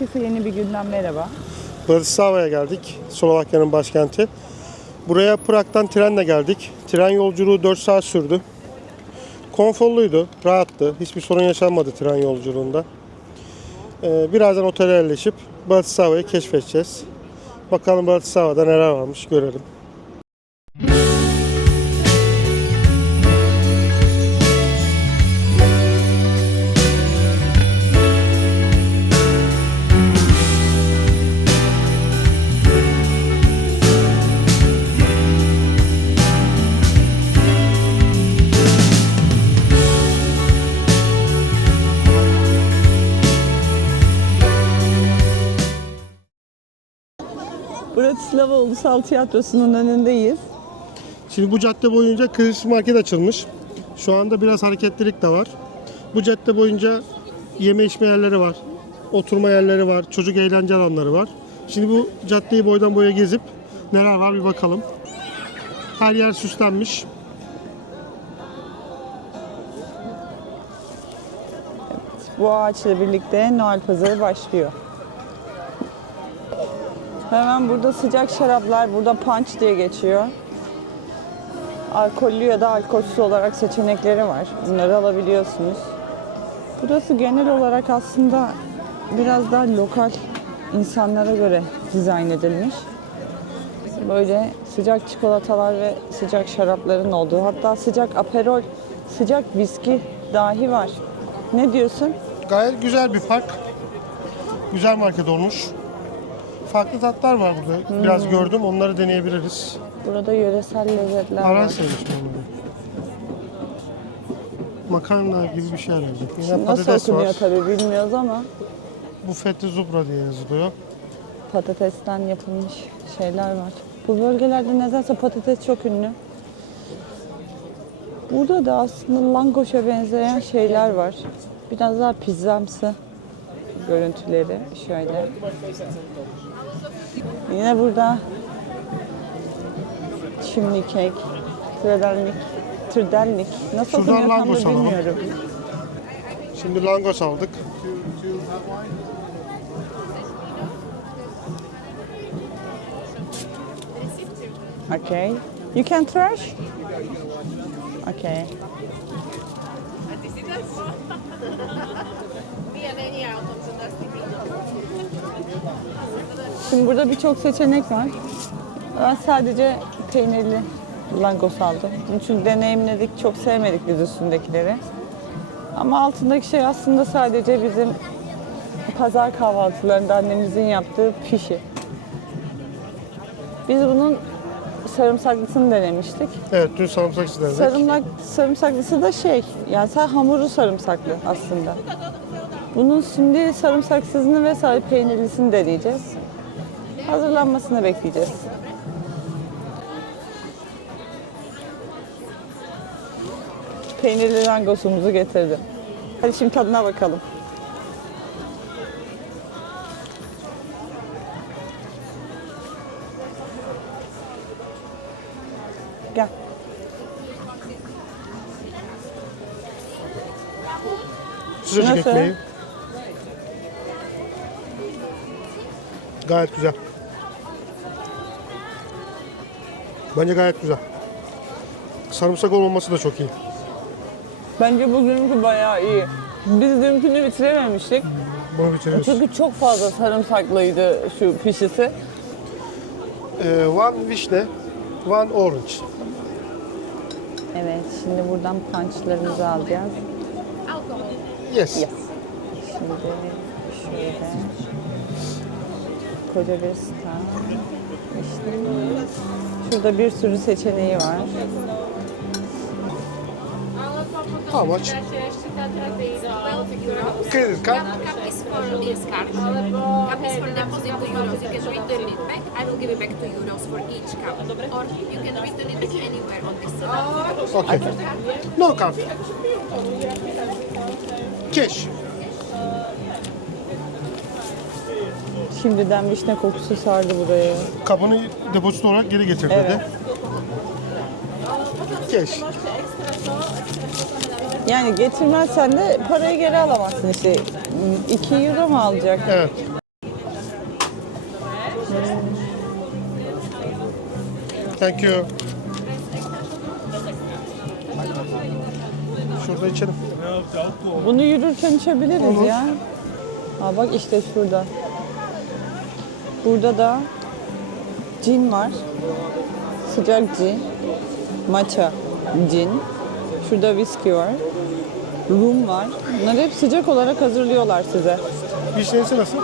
Herkese yeni bir günden merhaba. Bratislava'ya geldik. Slovakya'nın başkenti. Buraya Prag'dan trenle geldik. Tren yolculuğu 4 saat sürdü. Konforluydu, rahattı. Hiçbir sorun yaşanmadı tren yolculuğunda. Ee, birazdan otele yerleşip Bratislava'yı keşfedeceğiz. Bakalım Bratislava'da neler varmış görelim. Bratislava Ulusal Tiyatrosu'nun önündeyiz. Şimdi bu cadde boyunca Christmas Market açılmış. Şu anda biraz hareketlilik de var. Bu cadde boyunca yeme içme yerleri var. Oturma yerleri var. Çocuk eğlence alanları var. Şimdi bu caddeyi boydan boya gezip neler var bir bakalım. Her yer süslenmiş. Bu ağaçla birlikte Noel Pazarı başlıyor. Hemen burada sıcak şaraplar, burada punch diye geçiyor. Alkollü ya da alkolsüz olarak seçenekleri var. Bunları alabiliyorsunuz. Burası genel olarak aslında biraz daha lokal insanlara göre dizayn edilmiş. Böyle sıcak çikolatalar ve sıcak şarapların olduğu, hatta sıcak aperol, sıcak viski dahi var. Ne diyorsun? Gayet güzel bir park. Güzel market olmuş. Farklı tatlar var burada. Biraz gördüm. Onları deneyebiliriz. Burada yöresel lezzetler var. Aransaymış bunları. Makarna gibi bir şey herhalde. Yine Nasıl patates okunuyor var. tabii bilmiyoruz ama Bu fetli zubra diye yazılıyor. patatesten yapılmış şeyler var. Bu bölgelerde nedense patates çok ünlü. Burada da aslında langoşa benzeyen şeyler var. Biraz daha pizzamsı görüntüleri şöyle. Yine burada çimli kek, trdelnik, trdelnik. Nasıl Şuradan okunuyor tam da langos alalım. bilmiyorum. Şimdi langos aldık. Okay. You can trash? Okay. Şimdi burada birçok seçenek var. Ben sadece peynirli langos aldım. Çünkü deneyimledik, çok sevmedik biz üstündekileri. Ama altındaki şey aslında sadece bizim pazar kahvaltılarında annemizin yaptığı pişi. Biz bunun sarımsaklısını denemiştik. Evet dün sarımsak istedik. Sarımsak, sarımsaklısı da şey, yani sen hamuru sarımsaklı aslında. Bunun şimdi sarımsaksızını ve sadece peynirlisini deneyeceğiz. Hazırlanmasını bekleyeceğiz. Peynirli langosumuzu getirdim. Hadi şimdi tadına bakalım. Gel. Sıcacık Nasıl? ekmeği. Gayet güzel. Bence gayet güzel. Sarımsak olmaması da çok iyi. Bence bugünkü bayağı iyi. Biz dünkünü bitirememiştik. Bunu bitiriyoruz. Çünkü çok fazla sarımsaklıydı şu pişisi. Ee, one vişne, one orange. Evet, şimdi buradan punchlarımızı alacağız. Yes. Yes. Şimdi şöyle koca bir stand. İşte şurada bir sürü seçeneği var. How much? 12 euros. Credit card. Cup is for this card. Cup is for deposit to euros. You can return it back. I will give it back to euros for each cup. Or you can return it anywhere on this side. Okay. No card. Cash. Şimdiden vişne kokusu sardı burayı. Kabını depozito olarak geri getir Evet. dedi. Yani getirmezsen de parayı geri alamazsın işte. 2 euro mu alacak? Evet. Thank you. Şurada içelim. Bunu yürürken içebiliriz ya. Aa, bak işte şurada. Burada da cin var. Sıcak cin. Matcha cin. Şurada viski var. Rum var. Bunları hep sıcak olarak hazırlıyorlar size. Vişnesi nasıl?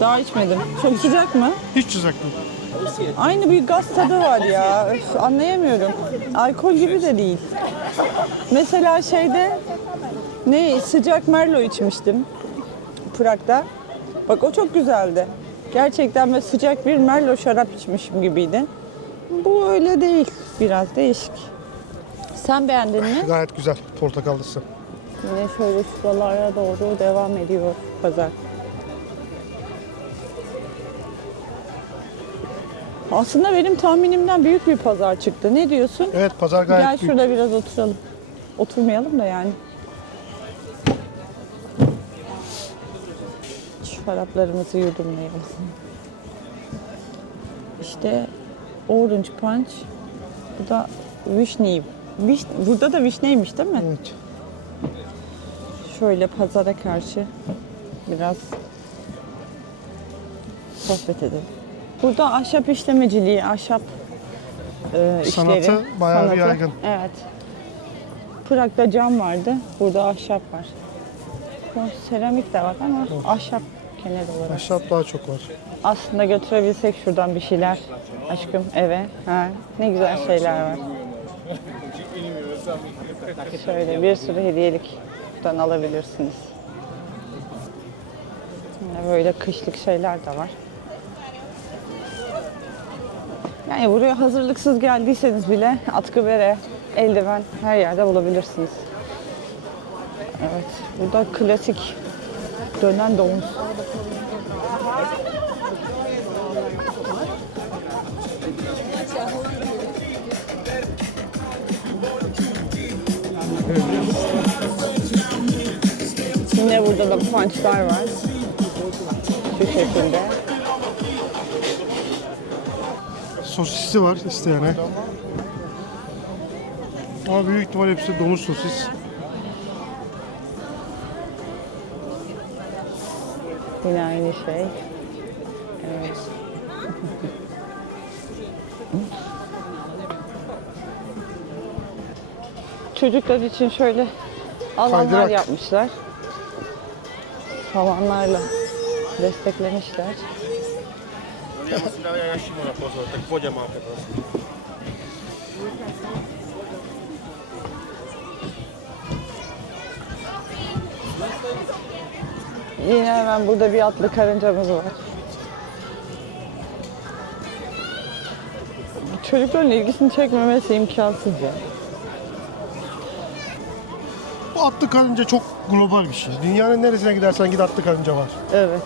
Daha içmedim. Çok sıcak mı? Hiç sıcak değil. Aynı bir gaz tadı var ya. Öf, anlayamıyorum. Alkol gibi de değil. Mesela şeyde ne sıcak merlo içmiştim Prag'da. Bak o çok güzeldi. Gerçekten böyle sıcak bir merlo şarap içmişim gibiydi. Bu öyle değil. Biraz değişik. Sen beğendin mi? Gayet güzel. Portakallısı. Yine şöyle şuralara doğru devam ediyor pazar. Aslında benim tahminimden büyük bir pazar çıktı. Ne diyorsun? Evet pazar gayet Gel büyük. şurada biraz oturalım. Oturmayalım da yani. Şaraplarımızı yudumlayalım. İşte Orange Punch. Bu da Vişne. Viş, burada da vişneymiş değil mi? Evet. Şöyle pazara karşı biraz sohbet edelim. Burada ahşap işlemeciliği, ahşap e, Sanatı işleri. bayağı bir yaygın. Evet. Prag'da cam vardı. Burada ahşap var. Bu seramik de var ama ahşap genel olarak. Ahşap daha çok var. Aslında götürebilsek şuradan bir şeyler aşkım eve. Ha, ne güzel şeyler var. Şöyle bir sürü hediyelik buradan alabilirsiniz. Yine böyle kışlık şeyler de var. Yani buraya hazırlıksız geldiyseniz bile atkı bere, eldiven her yerde bulabilirsiniz. Evet, burada klasik dönen domuz. Yine burada da punchlar var. Şu şekilde. Sosisi var isteyene. Ama büyük ihtimal hepsi domuz sosis. Yine aynı şey. Evet. Çocuklar için şöyle alanlar Kaydırak. yapmışlar. Tavanlarla desteklemişler. Yine hemen burada bir atlı karıncamız var. Çocukların ilgisini çekmemesi imkansız ya. Bu atlı karınca çok global bir şey. Dünyanın neresine gidersen git atlı karınca var. Evet.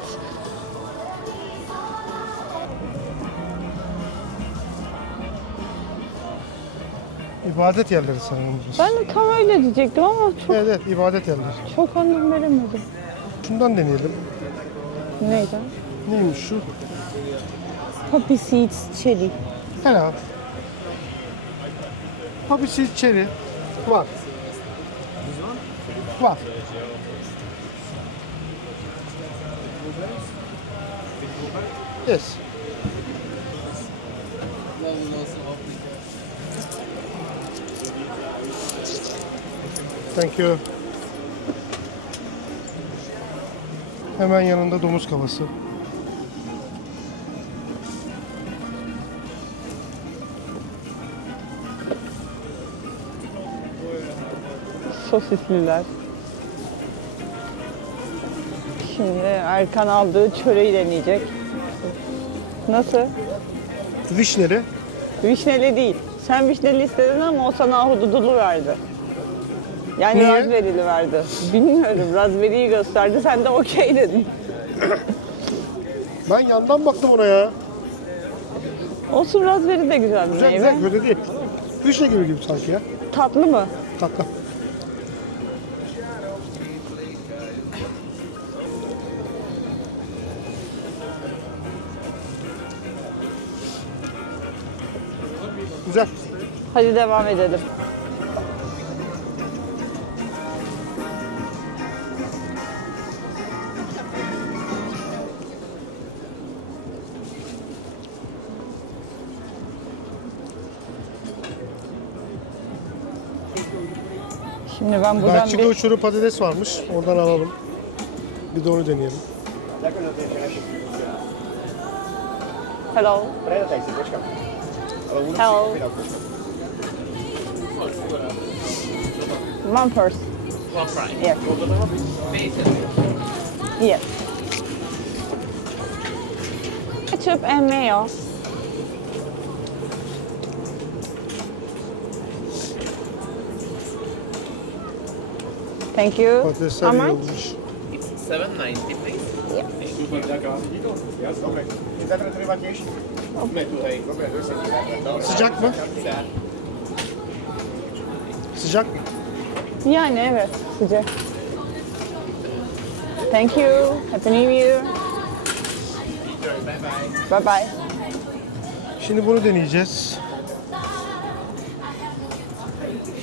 İbadet yerleri sanırım burası. Ben de tam öyle diyecektim ama çok Evet, evet ibadet yerleri. çok anlam veremedim. Şundan deneyelim. Neydi? Neymiş şu? Poppy seeds cherry. Helal. Poppy seed cherry. Var. Var. Yes. Thank you. Hemen yanında domuz kafası. Sosisliler. Şimdi Erkan aldığı çöreği deneyecek. Nasıl? Vişneli. Vişneli değil. Sen vişneli istedin ama o sana ahududulu verdi. Yani Niye? raspberry'li verdi. Bilmiyorum. Raspberry'yi gösterdi. Sen de okey dedin. Ben yandan baktım ona ya. Olsun raspberry de güzel bir Güzel meyve. güzel kötü değil. Vişne gibi gibi sanki ya. Tatlı mı? Tatlı. Güzel. Hadi devam edelim. Ben buradan Belçika bir uçuru patates varmış. Oradan alalım. Bir de onu deneyelim. Hello. Hello. One first. One fry. Yes. Yes. Ketchup and mayo. Thank you. Patatesler How iyi much? olmuş. It's seven ninety, please. Sıcak mı? Sıcak mı? Yani evet sıcak. Thank you. Happy New Year. Bye bye. Şimdi bunu deneyeceğiz.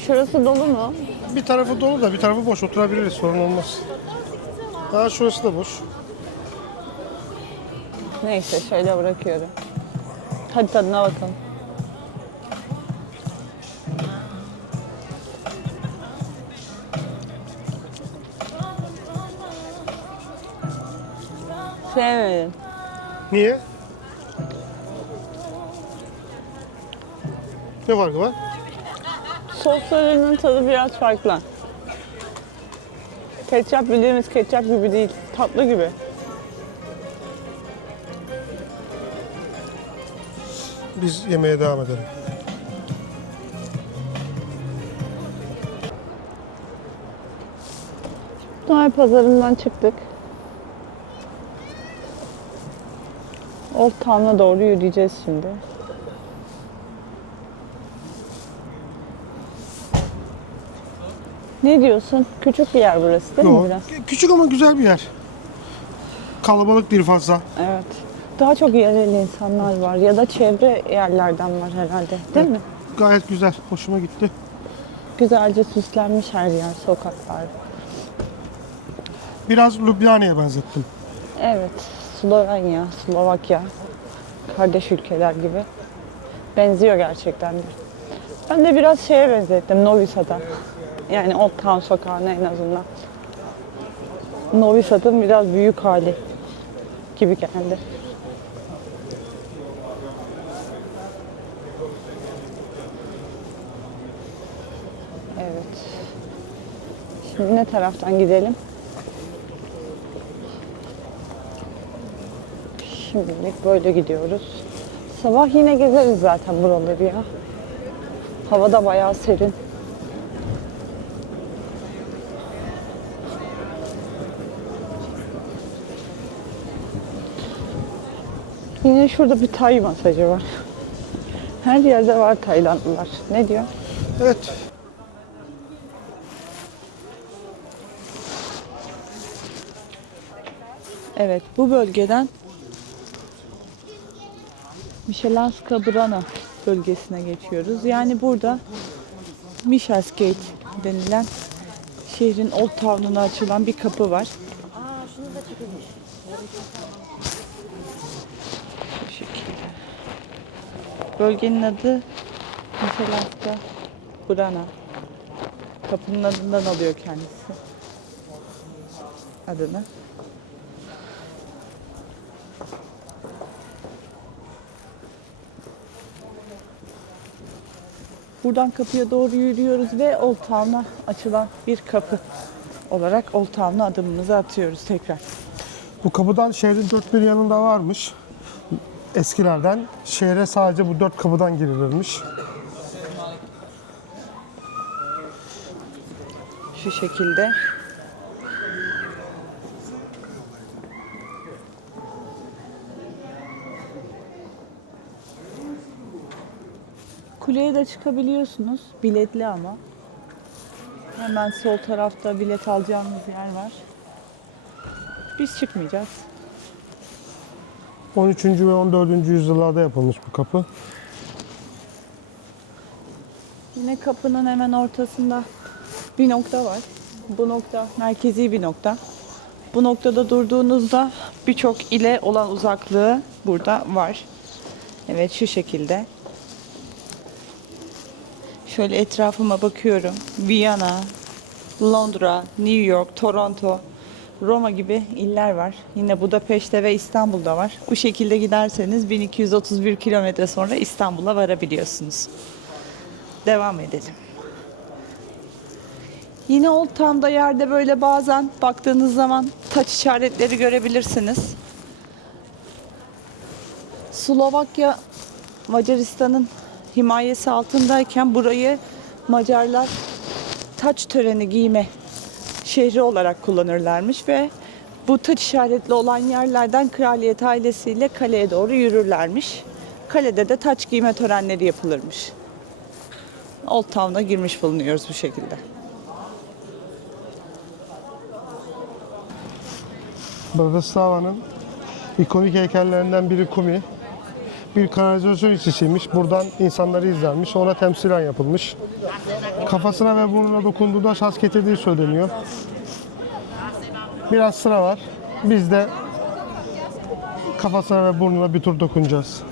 Şurası dolu mu? Bir tarafı dolu da bir tarafı boş. Oturabiliriz. Sorun olmaz. Daha şurası da boş. Neyse şöyle bırakıyorum. Hadi tadına bakalım. Sevmedim. Niye? Ne farkı var? Soslarının tadı biraz farklı. Ketçap bildiğimiz ketçap gibi değil. Tatlı gibi. Biz yemeğe devam edelim. Noel pazarından çıktık. Old Town'a doğru yürüyeceğiz şimdi. Ne diyorsun? Küçük bir yer burası değil mi Yo, biraz? Küçük ama güzel bir yer. Kalabalık değil fazla. Evet. Daha çok yerel insanlar var ya da çevre yerlerden var herhalde. Değil mi? Gayet güzel. Hoşuma gitti. Güzelce süslenmiş her yer, sokaklar. Biraz Ljubljana'ya benzettim. Evet, Slovenya, Slovakya, kardeş ülkeler gibi. Benziyor gerçekten de. Ben de biraz şeye benzettim, Novi Sad'a. Yani Old Town sokağına en azından. Novi Sad'ın biraz büyük hali gibi geldi. Evet. Şimdi ne taraftan gidelim? Şimdilik böyle gidiyoruz. Sabah yine gezeriz zaten buraları ya. Hava da bayağı serin. Yine şurada bir Tay masajı var. Her yerde var Taylandlılar. Ne diyor? Evet. Evet, bu bölgeden Michelanska Brana bölgesine geçiyoruz. Yani burada Michelsgate denilen şehrin Old Town'una açılan bir kapı var. Bu şekilde. Bölgenin adı Michelanska Brana. Kapının adından alıyor kendisi. Adını. Buradan kapıya doğru yürüyoruz ve Old Town'a açılan bir kapı olarak Old Town'a adımımızı atıyoruz tekrar. Bu kapıdan şehrin dört bir yanında varmış. Eskilerden şehre sadece bu dört kapıdan girilirmiş. Şu şekilde. Kuleye de çıkabiliyorsunuz. Biletli ama. Hemen sol tarafta bilet alacağımız yer var. Biz çıkmayacağız. 13. ve 14. yüzyıllarda yapılmış bu kapı. Yine kapının hemen ortasında bir nokta var. Bu nokta merkezi bir nokta. Bu noktada durduğunuzda birçok ile olan uzaklığı burada var. Evet şu şekilde. Şöyle etrafıma bakıyorum. Viyana, Londra, New York, Toronto, Roma gibi iller var. Yine Budapeşte ve İstanbul'da var. Bu şekilde giderseniz 1231 kilometre sonra İstanbul'a varabiliyorsunuz. Devam edelim. Yine Old Town'da yerde böyle bazen baktığınız zaman taç işaretleri görebilirsiniz. Slovakya Macaristan'ın himayesi altındayken burayı Macarlar taç töreni giyme şehri olarak kullanırlarmış ve bu taç işaretli olan yerlerden kraliyet ailesiyle kaleye doğru yürürlermiş. Kalede de taç giyme törenleri yapılırmış. Old Town'a girmiş bulunuyoruz bu şekilde. Bratislava'nın ikonik heykellerinden biri Kumi. Bir kanalizasyon işçisiymiş. Buradan insanları izlenmiş. Ona temsilen yapılmış. Kafasına ve burnuna dokunduğunda şans getirdiği söyleniyor. Biraz sıra var. Biz de kafasına ve burnuna bir tur dokunacağız.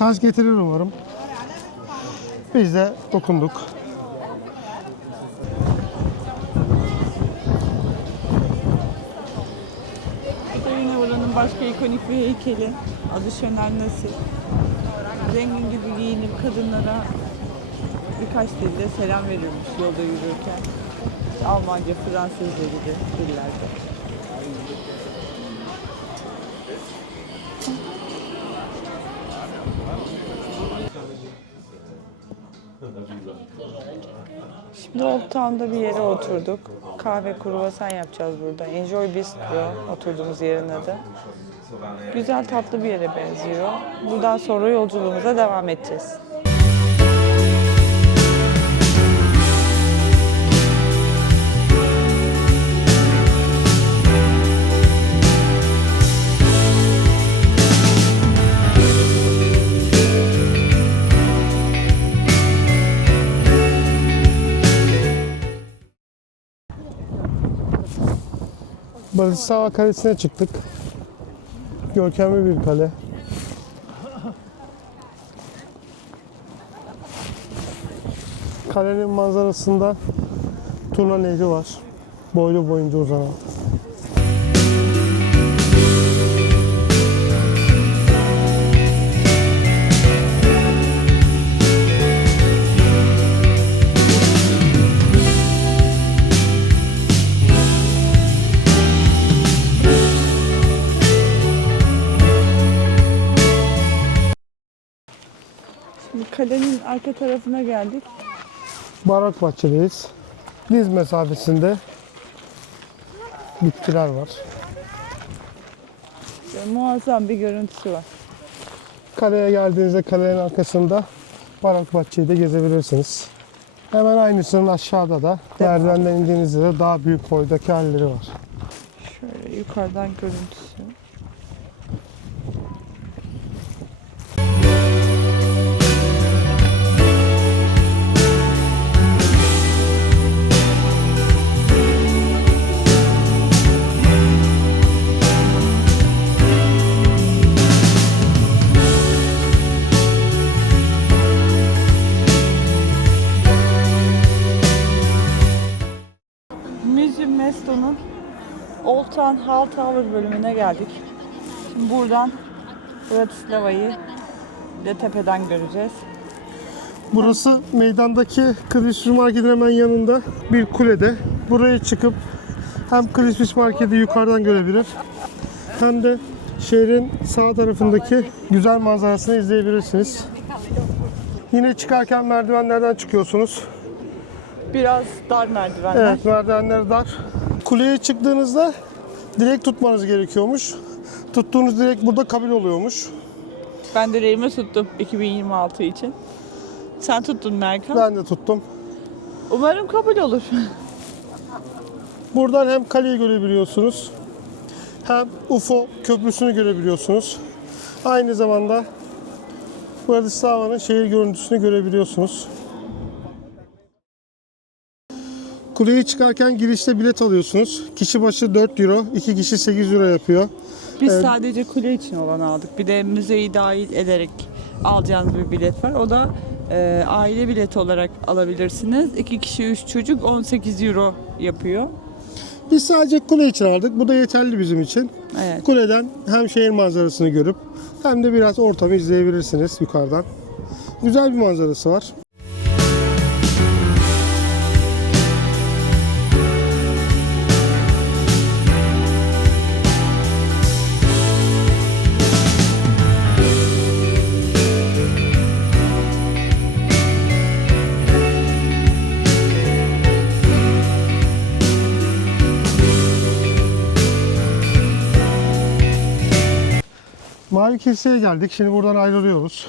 Şans getirir umarım. Biz de dokunduk. Bu da yine oranın başka ikonik bir heykeli. Adı Şöner Nasip. Zengin gibi giyinip kadınlara birkaç dilde selam veriyormuş yolda yürürken. Almanca, Fransızca gibi dillerde. Şimdi Old Town'da bir yere oturduk. Kahve kruvasan yapacağız burada. Enjoy Bistro oturduğumuz yerin adı. Güzel tatlı bir yere benziyor. Buradan sonra yolculuğumuza devam edeceğiz. Bratislava Kalesi'ne çıktık. Görkemli bir kale. Kalenin manzarasında Tuna Nehri var. Boylu boyunca uzanan. Kalenin arka tarafına geldik. Barak bahçedeyiz. Diz mesafesinde bitkiler var. Böyle muazzam bir görüntüsü var. Kaleye geldiğinizde kalenin arkasında Barak Bahçeyi de gezebilirsiniz. Hemen aynısının aşağıda da merdivenden indiğinizde de daha büyük boydaki halleri var. Şöyle yukarıdan görüntüsü. Town Hall Tower bölümüne geldik. Şimdi buradan Bratislava'yı de tepeden göreceğiz. Burası meydandaki Christmas Market'in hemen yanında bir kulede. Buraya çıkıp hem Christmas Market'i yukarıdan görebilir hem de şehrin sağ tarafındaki güzel manzarasını izleyebilirsiniz. Yine çıkarken merdivenlerden çıkıyorsunuz. Biraz dar merdivenler. Evet merdivenler dar. Kuleye çıktığınızda direkt tutmanız gerekiyormuş. Tuttuğunuz direkt burada kabul oluyormuş. Ben dileğimi tuttum 2026 için. Sen tuttun Merkan. Ben de tuttum. Umarım kabul olur. Buradan hem kaleyi görebiliyorsunuz hem UFO köprüsünü görebiliyorsunuz. Aynı zamanda Bratislava'nın şehir görüntüsünü görebiliyorsunuz. Kuleye çıkarken girişte bilet alıyorsunuz. Kişi başı 4 euro, 2 kişi 8 euro yapıyor. Biz Evet. sadece kule için olan aldık. Bir de müzeyi dahil ederek alacağınız bir bilet var. O da e, aile bileti olarak alabilirsiniz. İki kişi, üç çocuk 18 euro yapıyor. Biz sadece kule için aldık. Bu da yeterli bizim için. Evet. Kuleden hem şehir manzarasını görüp hem de biraz ortamı izleyebilirsiniz yukarıdan. Güzel bir manzarası var. Mavi Kilise'ye geldik. Şimdi buradan ayrılıyoruz.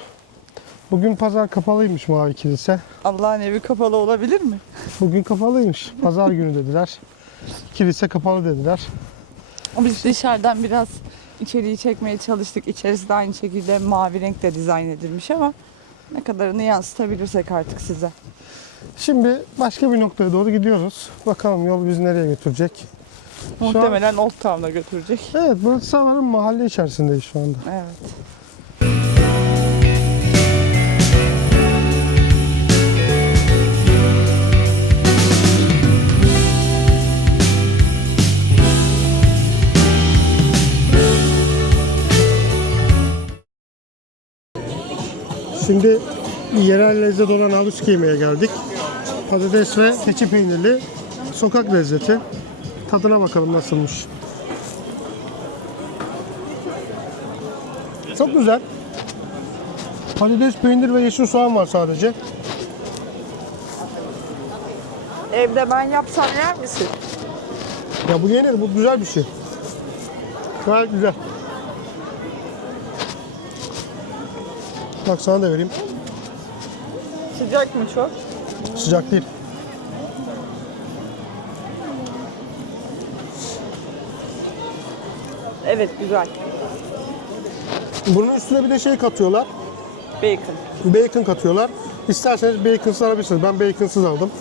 Bugün pazar kapalıymış Mavi Kilise. Allah'ın evi kapalı olabilir mi? Bugün kapalıymış. Pazar günü dediler. Kilise kapalı dediler. Biz dışarıdan biraz içeriği çekmeye çalıştık. İçerisi de aynı şekilde mavi renkle dizayn edilmiş ama ne kadarını yansıtabilirsek artık size. Şimdi başka bir noktaya doğru gidiyoruz. Bakalım yol bizi nereye götürecek. Muhtemelen Old Town'a götürecek. Evet, burası sanırım mahalle içerisindeyiz şu anda. Evet. Şimdi yerel lezzet olan haluski yemeğe geldik. Patates ve keçi peynirli sokak lezzeti. Tadına bakalım nasılmış. Çok güzel. Patates, peynir ve yeşil soğan var sadece. Evde ben yapsam yer misin? Ya bu yenir, bu güzel bir şey. Gayet güzel. Bak sana da vereyim. Sıcak mı çok? Sıcak değil. Evet güzel. Bunun üstüne bir de şey katıyorlar. Bacon. Bacon katıyorlar. İsterseniz baconsız alabilirsiniz. Ben baconsız aldım.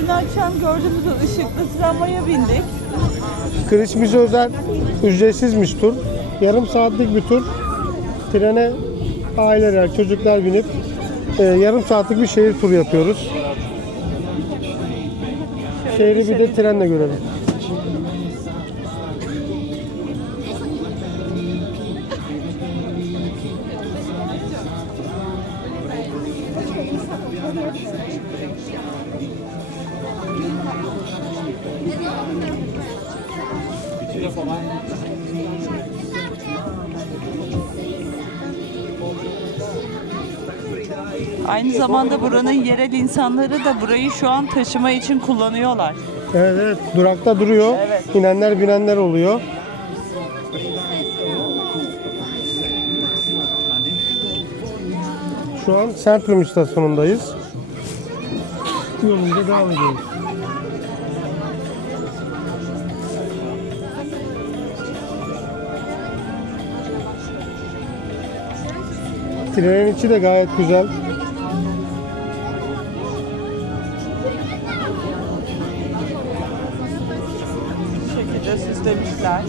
Dün akşam gördüğümüz o ışıklı tramvaya bindik. Christmas özel ücretsizmiş tur. Yarım saatlik bir tur. Trene aileler, çocuklar binip e, yarım saatlik bir şehir turu yapıyoruz. Şehri bir de trenle görelim. Aynı zamanda buranın yerel insanları da burayı şu an taşıma için kullanıyorlar. Evet, evet. Durakta duruyor. Evet. İnenler binenler oluyor. Şu an Centrum istasyonundayız. Yolumuza devam ediyoruz. Trenin içi de gayet güzel. Bu şekilde süslemişler.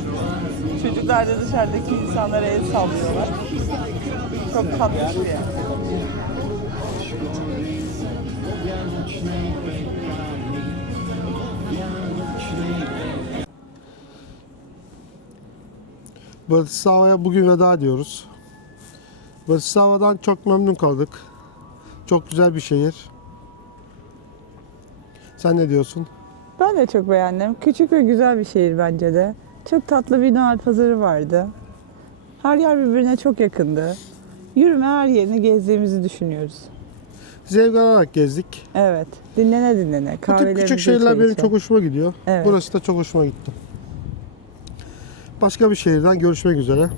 Çocuklar da dışarıdaki insanlara el sallıyorlar. Çok tatlı bir yer. Bratislava'ya bugün veda ediyoruz. Bratislava'dan çok memnun kaldık. Çok güzel bir şehir. Sen ne diyorsun? Ben de çok beğendim. Küçük ve güzel bir şehir bence de. Çok tatlı bir Noel pazarı vardı. Her yer birbirine çok yakındı. Yürüme her yerini gezdiğimizi düşünüyoruz. Zevk alarak gezdik. Evet. Dinlene dinlene. Bu tip Kahvelerimizi küçük şehirler içe benim içe. çok hoşuma gidiyor. Evet. Burası da çok hoşuma gitti. Başka bir şehirden görüşmek üzere.